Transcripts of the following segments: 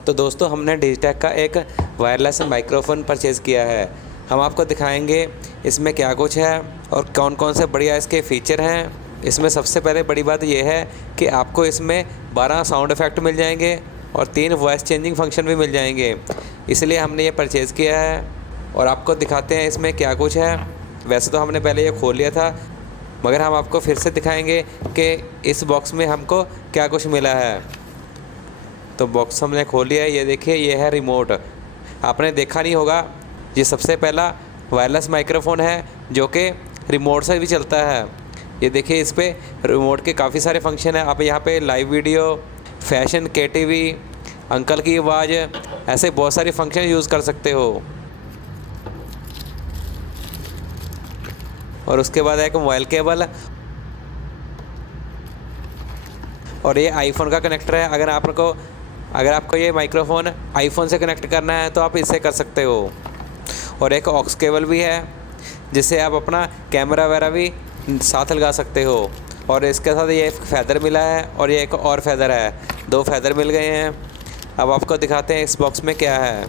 तो दोस्तों हमने डिजिटेक का एक वायरलेस माइक्रोफ़ोन परचेज़ किया है। हम आपको दिखाएंगे इसमें क्या कुछ है और कौन कौन से बढ़िया इसके फ़ीचर हैं। इसमें सबसे पहले बड़ी बात ये है कि आपको इसमें 12 साउंड इफ़ेक्ट मिल जाएंगे और 3 वॉइस चेंजिंग फंक्शन भी मिल जाएंगे। इसलिए हमने ये परचेज़ किया है और आपको दिखाते हैं इसमें क्या कुछ है। वैसे तो हमने पहले ये खोल लिया था, मगर हम आपको फिर से दिखाएंगे कि इस बॉक्स में हमको क्या कुछ मिला है। तो बॉक्स हमने खोल लिया है। ये देखिए, ये है रिमोट। आपने देखा नहीं होगा, ये सबसे पहला वायरलेस माइक्रोफ़ोन है जो कि रिमोट से भी चलता है। ये देखिए, इस पे रिमोट के काफ़ी सारे फंक्शन हैं। आप यहाँ पे live video, fashion, KTV, uncle की आवाज़, ऐसे बहुत सारे फंक्शन यूज़ कर सकते हो। और उसके बाद है एक मोबाइल केबल और ये आईफोन का कनेक्टर है। अगर आपको ये माइक्रोफ़ोन आईफोन से कनेक्ट करना है तो आप इससे कर सकते हो। और एक ऑक्स केबल भी है जिससे आप अपना कैमरा वगैरह भी साथ लगा सकते हो। और इसके साथ ये एक फ़ेदर मिला है और ये एक और फ़ेदर है। 2 फ़ेदर मिल गए हैं। अब आपको दिखाते हैं इस बॉक्स में क्या है।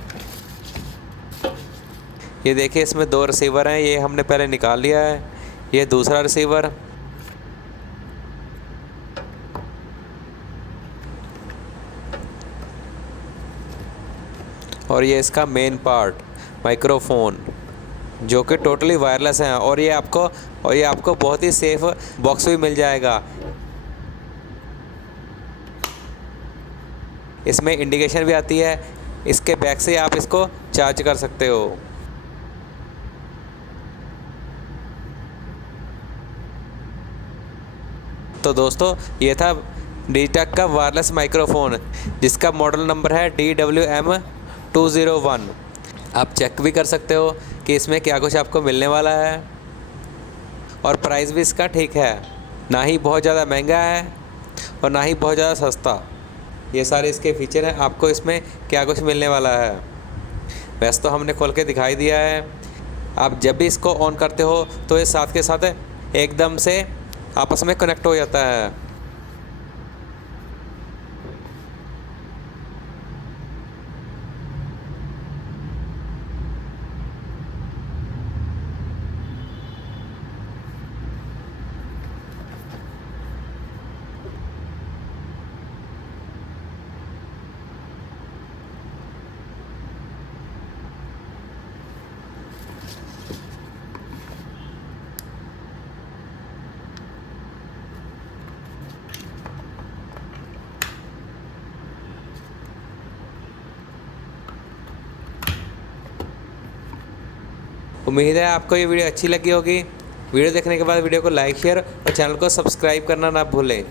ये देखिए, इसमें 2 रिसीवर हैं। ये हमने पहले निकाल लिया है। ये दूसरा रिसीवर और ये इसका मेन पार्ट माइक्रोफ़ोन, जो कि टोटली वायरलेस है। और ये आपको बहुत ही सेफ़ बॉक्स भी मिल जाएगा। इसमें इंडिकेशन भी आती है। इसके बैक से आप इसको चार्ज कर सकते हो। तो दोस्तों, ये था डिजिटेक का वायरलेस माइक्रोफ़ोन जिसका मॉडल नंबर है DWM201। आप चेक भी कर सकते हो कि इसमें क्या कुछ आपको मिलने वाला है। और प्राइस भी इसका ठीक है, ना ही बहुत ज़्यादा महंगा है और ना ही बहुत ज़्यादा सस्ता। ये सारे इसके फ़ीचर हैं, आपको इसमें क्या कुछ मिलने वाला है। वैसे तो हमने खोल के दिखाई दिया है। आप जब भी इसको ऑन करते हो तो ये साथ के साथ एकदम से आपस में कनेक्ट हो जाता है। उम्मीद है आपको ये वीडियो अच्छी लगी होगी। वीडियो देखने के बाद वीडियो को लाइक, शेयर और चैनल को सब्सक्राइब करना ना भूलें।